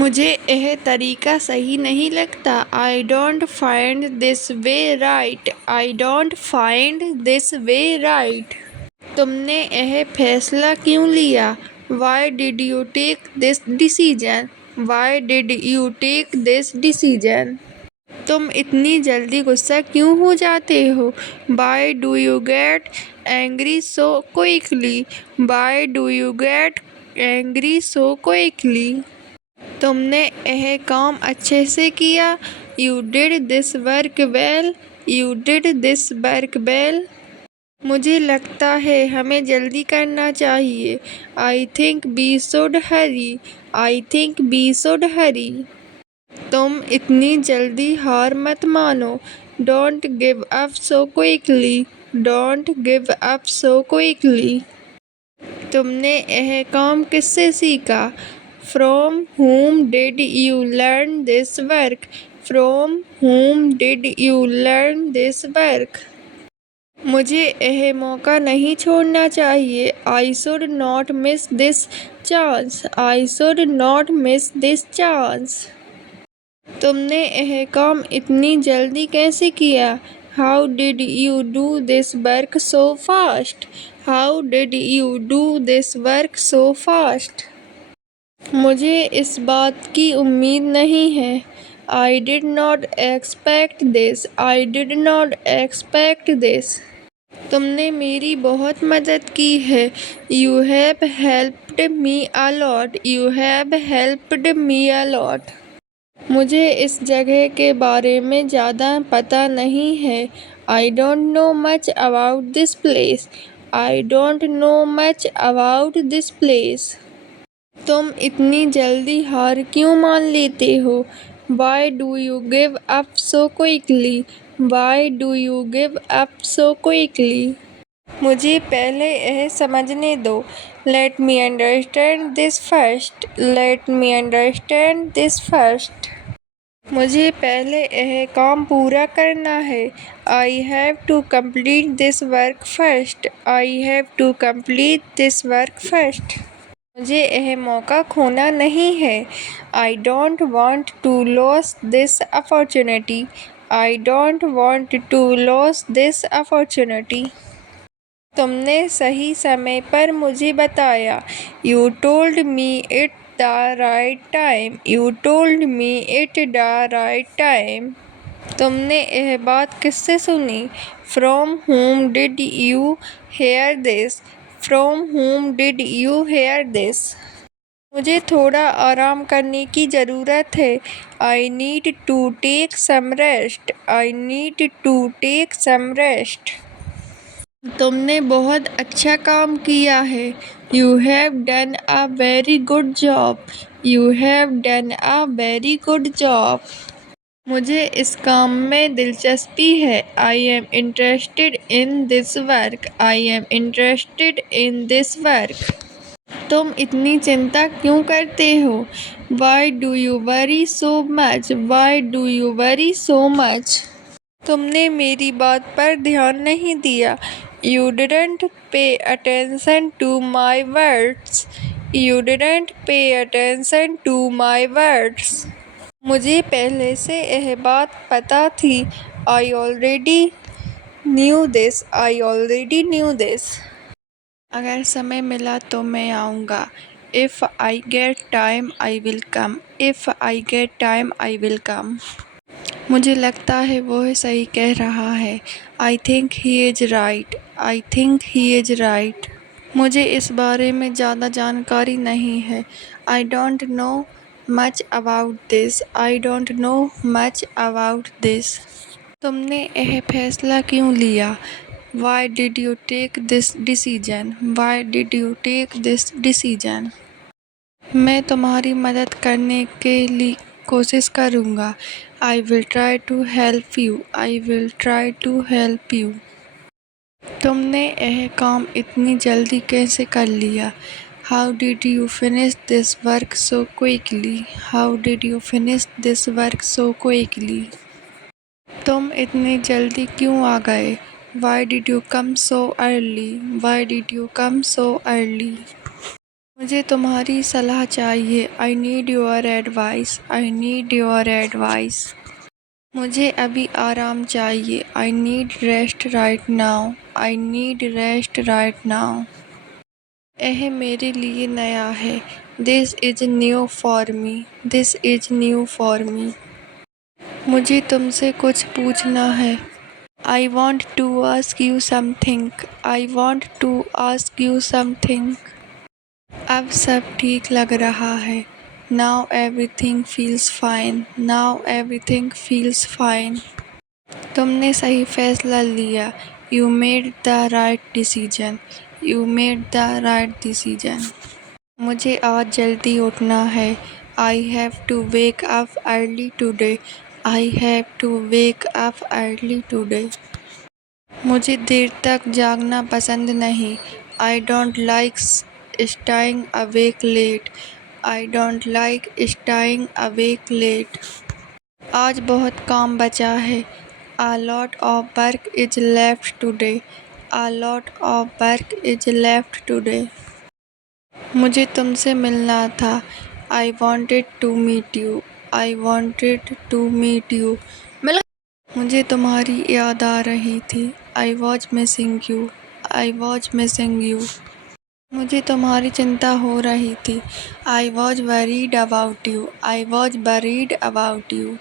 मुझे यह तरीका सही नहीं लगता। I don't find this way right. I don't find this way right. तुमने यह फैसला क्यों लिया? Why did you take this decision? Why did you take this decision? तुम इतनी जल्दी गुस्सा क्यों हो जाते हो? Why do you get angry so quickly? Why do you get angry so quickly? तुमने यह काम अच्छे से किया। You did this work well. You did this work well. मुझे लगता है हमें जल्दी करना चाहिए। I think we should hurry. I think we should hurry. तुम इतनी जल्दी हार मत मानो। Don't give up so quickly. Don't give up so quickly. तुमने यह काम किससे सीखा? From whom did you learn this work? From whom did you learn this work? मुझे यह मौका नहीं छोड़ना चाहिए। I should not miss this chance. I should not miss this chance. तुमने यह काम इतनी जल्दी कैसे किया? How did you do this work so fast? How did you do this work so fast? मुझे इस बात की उम्मीद नहीं है। I did not expect this. I did not expect this. तुमने मेरी बहुत मदद की है। You have helped me a lot. You have helped me a lot. मुझे इस जगह के बारे में ज़्यादा पता नहीं है। I don't know much about this place. I don't know much about this place. तुम इतनी जल्दी हार क्यों मान लेते हो? Why do you give up so quickly? Why do you give up so quickly? मुझे पहले यह समझने दो। Let me understand this first. Let me understand this first. मुझे पहले यह काम पूरा करना है। I have to complete this work first. I have to complete this work first. मुझे यह मौका खोना नहीं है। I don't want to lose this opportunity. I don't want to lose this opportunity. तुमने सही समय पर मुझे बताया। You told me it the right time. You told me it the right time. तुमने यह बात किससे सुनी? From whom did you hear this? From whom did you hear this? मुझे थोड़ा आराम करने की ज़रूरत है। I need to take some rest. I need to take some rest. तुमने बहुत अच्छा काम किया है। You have done a very good job. You have done a very good job. मुझे इस काम में दिलचस्पी है। I am interested in this work. I am interested in this work. तुम इतनी चिंता क्यों करते हो? Why do you worry so much? Why do you worry so much? तुमने मेरी बात पर ध्यान नहीं दिया। You didn't pay attention to my words. You didn't pay attention to my words. मुझे पहले से यह बात पता थी। I already knew this. I already knew this. अगर समय मिला तो मैं आऊँगा। If I get time, I will come. If I get time, I will come. मुझे लगता है वह सही कह रहा है। I think he is right. I think he is right. मुझे इस बारे में ज़्यादा जानकारी नहीं है। I don't know much about this. I don't know much about this. तुमने यह फैसला क्यों लिया? Why did you take this decision? Why did you take this decision? मैं तुम्हारी मदद करने के लिए कोशिश करूँगा। I will try to help you. I will try to help you. तुमने यह काम इतनी जल्दी कैसे कर लिया? How did you finish this work so quickly? How did you finish this work so quickly? तुम इतनी जल्दी क्यों आ गए? Why did you come so early? Why did you come so early? मुझे तुम्हारी सलाह चाहिए। I need your advice. I need your advice. मुझे अभी आराम चाहिए। I need rest right now. I need rest right now. यह मेरे लिए नया है। This is new for me. This is new for me. मुझे तुमसे कुछ पूछना है। I want to ask you something. I want to ask you something. अब सब ठीक लग रहा है। Now everything feels fine. Now everything feels fine. तुमने सही फैसला लिया। You made the right decision. You made the right decision. मुझे आज जल्दी उठना है। I have to wake up early today. I have to wake up early today. मुझे देर तक जागना पसंद नहीं। I don't like staying awake late. I don't like staying awake late. आज बहुत काम बचा है। A lot of work is left today. A lot of work is left today. मुझे तुमसे मिलना था। I wanted to meet you. I wanted to meet you. मुझे तुम्हारी याद आ रही थी। I was missing you. I was missing you. मुझे तुम्हारी चिंता हो रही थी। I was worried about you. I was worried about you.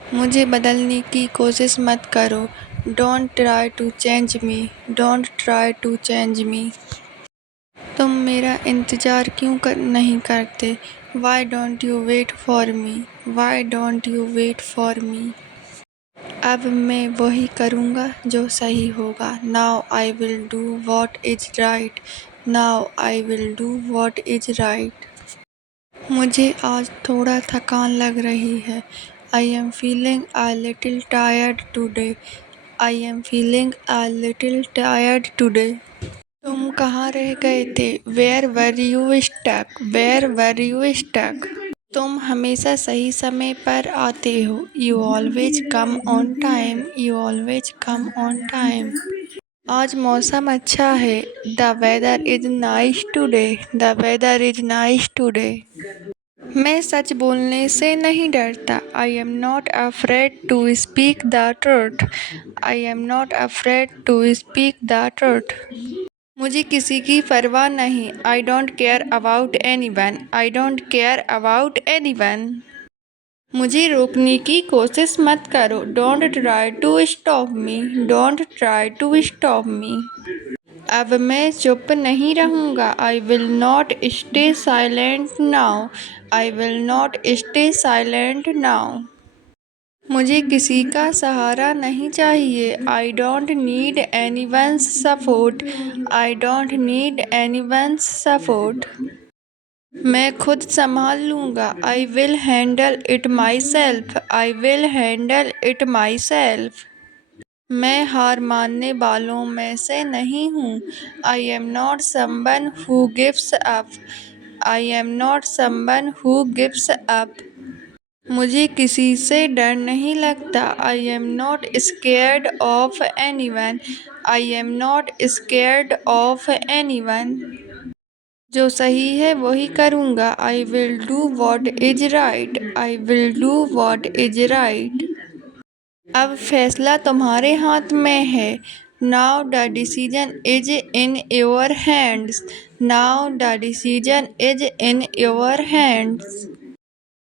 मुझे बदलने की कोशिश मत करो। Don't try to change me. Don't try to change me. तुम मेरा इंतज़ार क्यों नहीं करते। Why don't you wait for me. Why don't you wait for me. अब मैं वही करूँगा जो सही होगा। Now I will do what is right. Now I will do what is right. मुझे आज थोड़ा थकान लग रही है। I am feeling a little tired today. I am feeling a little tired today. तुम कहाँ रह गए थे। Where were you stuck? Where were you stuck? तुम हमेशा सही समय पर आते हो। You always come on time. You always come on time. आज मौसम अच्छा है। The weather is nice today. The weather is nice today. मैं सच बोलने से नहीं डरता। I am not afraid to speak the truth. I am not afraid to speak the truth. मुझे किसी की परवाह नहीं। I don't care about anyone. I don't care about anyone. मुझे रोकने की कोशिश मत करो। Don't try to stop me. Don't try to stop me. अब मैं चुप नहीं रहूँगा। I will not stay silent now. I will not stay silent now. मुझे किसी का सहारा नहीं चाहिए। I don't need anyone's support. I don't need anyone's support. मैं खुद संभाल लूँगा। I will handle it my self. I will handle it my self. मैं हार मानने वालों में से नहीं हूँ। I am not someone who gives up. I am not someone who gives up. मुझे किसी से डर नहीं लगता। आई am not scared of anyone. I am not scared of anyone. जो सही है वही करूँगा। I will do what is right. I will do what is right. अब फैसला तुम्हारे हाथ में है। Now the decision is in your hands. Now the decision is in your hands.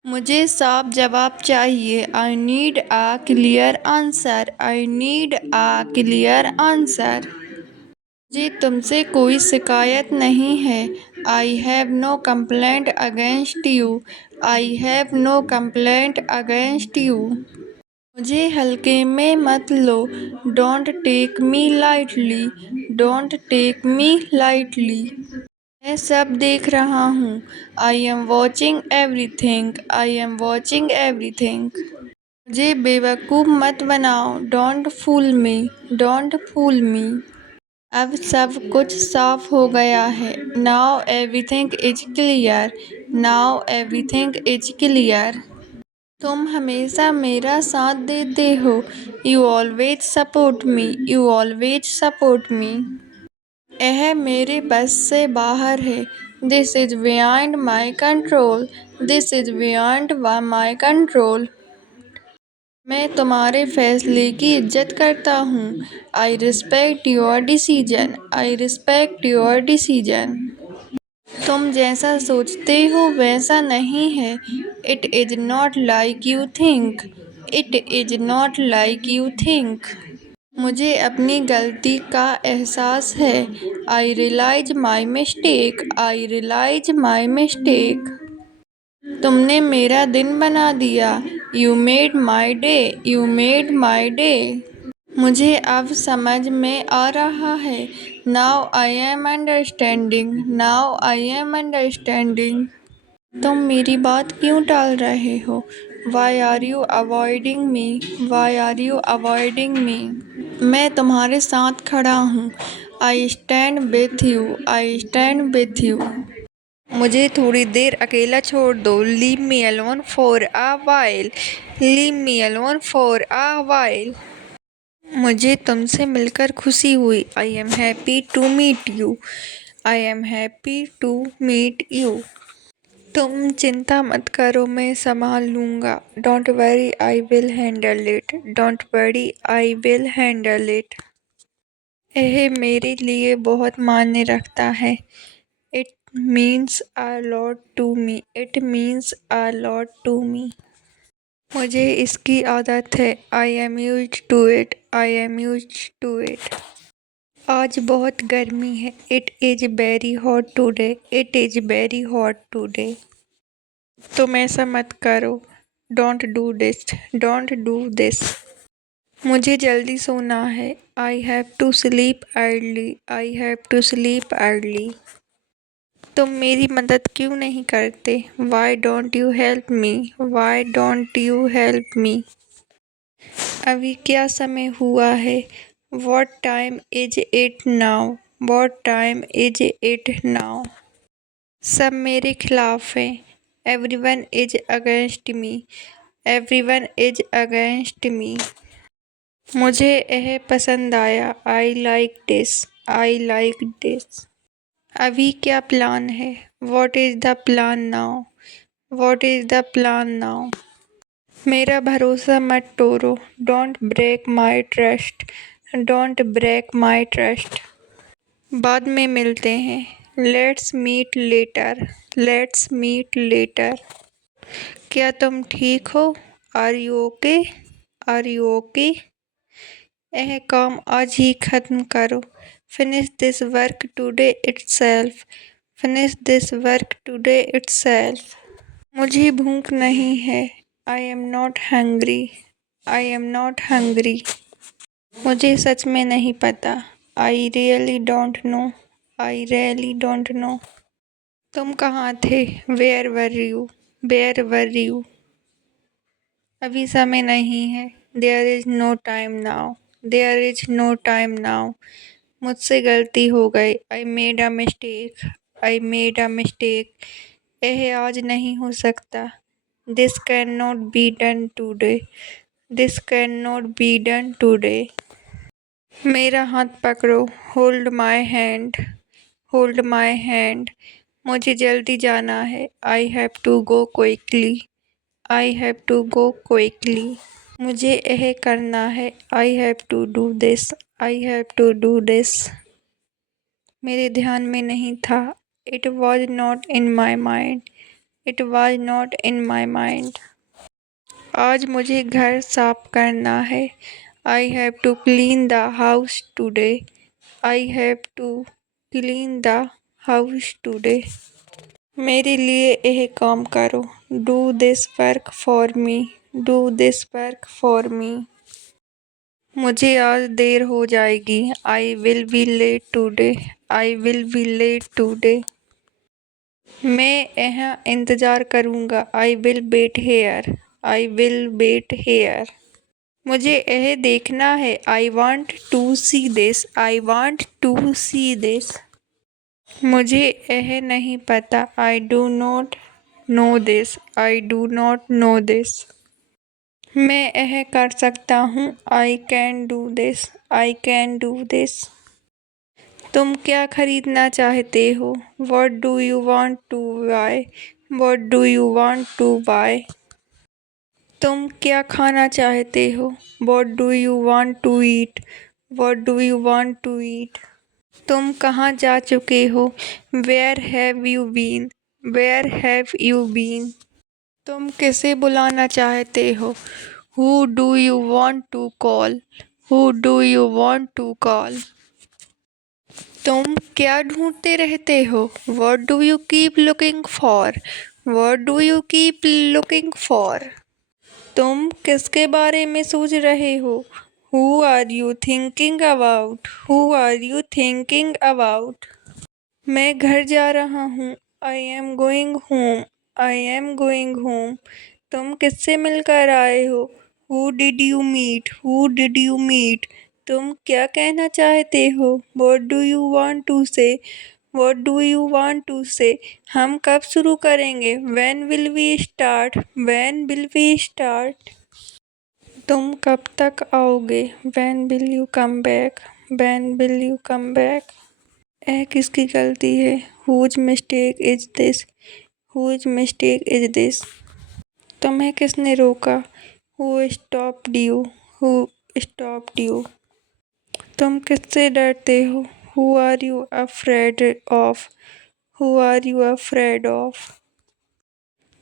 मुझे साफ जवाब चाहिए। I need a clear answer. I need a clear answer. मुझे तुमसे कोई शिकायत नहीं है। I have no complaint against you. I have no complaint against you. मुझे हल्के में मत लो। Don't take me lightly. Don't take me lightly. मैं सब देख रहा हूँ। I am watching everything. I am watching everything. मुझे बेवकूफ़ मत बनाओ। Don't fool me. Don't fool me. अब सब कुछ साफ हो गया है। Now everything is clear. Now everything is clear. तुम हमेशा मेरा साथ देते हो। You always support me. You always support me. यह मेरे बस से बाहर है। This is beyond my control. This is beyond my control. मैं तुम्हारे फैसले की इज्जत करता हूँ. I respect your decision. I respect your decision. तुम जैसा सोचते हो वैसा नहीं है. It is not like you think. It is not like you think. मुझे अपनी गलती का एहसास है. I realize my mistake. I realize my mistake. तुमने मेरा दिन बना दिया. You made my day. You made my day. मुझे अब समझ में आ रहा है. Now I am understanding. Now I am understanding. तुम मेरी बात क्यों टाल रहे हो? Why are you avoiding me? Why are you avoiding me? मैं तुम्हारे साथ खड़ा हूँ. I stand with you. I stand with you. मुझे थोड़ी देर अकेला छोड़ दो. Leave me alone for a while. Leave me alone for a while. मुझे तुमसे मिलकर खुशी हुई. I am happy to meet you. I am happy to meet you. तुम चिंता मत करो, मैं संभाल लूँगा. Don't worry, I will handle it. Don't worry, I will handle it. यह मेरे लिए बहुत मायने रखता है. It means a lot to me. It means a lot to me. मुझे इसकी आदत है. I am used to it. I am used to it. आज बहुत गर्मी है. It is very hot today. It is very hot today. तुम ऐसा मत करो. Don't do this. Don't do this. मुझे जल्दी सोना है. I have to sleep early. I have to sleep early. तुम मेरी मदद क्यों नहीं करते? Why don't you help me? Why don't you help me? अभी क्या समय हुआ है? What time is it now? What time is it now? सब मेरे खिलाफ हैं. Everyone is against me. Everyone is against me. मुझे यह पसंद आया. I like this. I like this. अभी क्या प्लान है? What is the plan now? What is the plan now? मेरा भरोसा मत तोड़ो. Don't break my trust. Don't break my trust. बाद में मिलते हैं. Let's meet later. Let's meet later. क्या तुम ठीक हो? Are you okay? Are you okay? यह काम आज ही खत्म करो. Finish this work today itself. Finish this work today itself. मुझे भूख नहीं है. I am not hungry. I am not hungry. मुझे सच में नहीं पता. I really don't know. I really don't know. तुम कहाँ थे? Where were you? Where were you? अभी समय नहीं है. There is no time now. There is no time now. मुझसे गलती हो गई. I made a mistake. I made a mistake. यह आज नहीं हो सकता. This cannot be done today. This cannot be done today. मेरा हाथ पकड़ो. Hold my hand. Hold my hand. मुझे जल्दी जाना है. I have to go quickly. I have to go quickly. मुझे यह करना है. I have to do this. I have to do this. मेरे ध्यान में नहीं था. It was not in my mind. It was not in my mind. आज मुझे घर साफ करना है. I have to clean the house today. I have to clean the house today. मेरे लिए यह काम करो. Do this work for me. Do this work for me. मुझे आज देर हो जाएगी. I will be late today. I will be late today. मैं यहाँ इंतज़ार करूँगा. I will wait here. I will wait here. मुझे यह देखना है. I want to see this. I want to see this. मुझे यह नहीं पता. I do not know this. I do not know this. मैं यह कर सकता हूँ. I can do this. I can do this. तुम क्या खरीदना चाहते हो? What do you want to buy? What do you want to buy? तुम क्या खाना चाहते हो? What do you want to eat? What do you want to eat? तुम कहाँ जा चुके हो? Where have you been? Where have you been? तुम किसे बुलाना चाहते हो? Who do you want to call? Who do you want to call? तुम क्या ढूंढते रहते हो? What do you keep looking for? What do you keep looking for? तुम किसके बारे में सोच रहे हो? Who are you thinking about? Who are you thinking about? मैं घर जा रहा हूँ। I am going home. I am going home. तुम किससे मिलकर आए हो? Who did you meet? Who did you meet? तुम क्या कहना चाहते हो? What do you want to say? What do you want to say? हम कब शुरू करेंगे? When will we start? When will we start? तुम कब तक आओगे? When will you come back? When will you come back? यह किसकी गलती है? Whose mistake is this? Whose mistake is this? तुम्हें किसने रोका? Who stopped you? Who stopped you? तुम किससे डरते हो? Who are you afraid of? Who are you afraid of?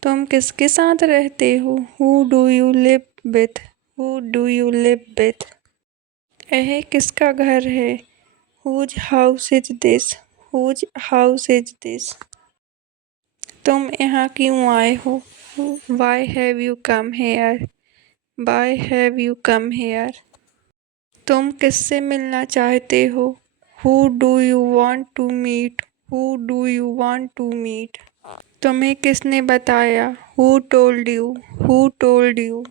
तुम किसके साथ रहते हो? Who do you live with? Who do you live with? यह किसका घर है? Whose house is this? Whose house is this? तुम यहाँ क्यों आए हो? Why have you come here? Why have you come here? तुम किससे मिलना चाहते हो? Who do you want to meet? Who do you want to meet? तुम्हें किसने बताया? Who told you? Who told you?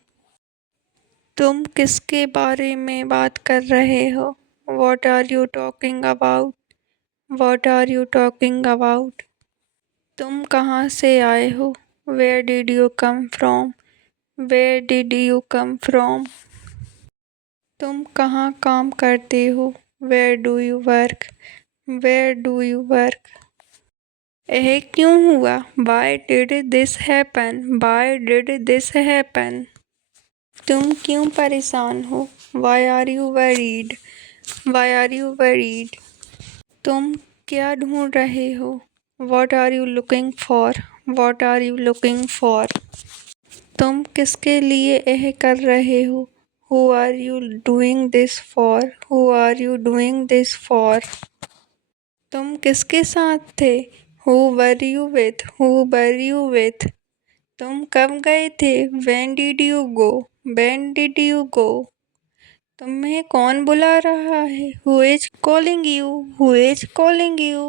तुम किसके बारे में बात कर रहे हो? What are you talking about? What are you talking about? तुम कहाँ से आए हो? Where did you come from? Where did you come from? तुम कहाँ काम करते हो? Where do you work? Where do you work? यह क्यों हुआ? Why did this happen? Why did this happen? तुम क्यों परेशान हो? Why are you worried? Why are you worried? तुम क्या ढूंढ रहे हो? What are you looking for? What are you looking for? तुम किसके लिए यह कर रहे हो? Who are you doing this for? Who are you doing this for? तुम किसके साथ थे? Who were you with? Who were you with? तुम कब गए थे? When did you go? When did you go? तुम्हें कौन बुला रहा है? Who is calling you? Who is calling you?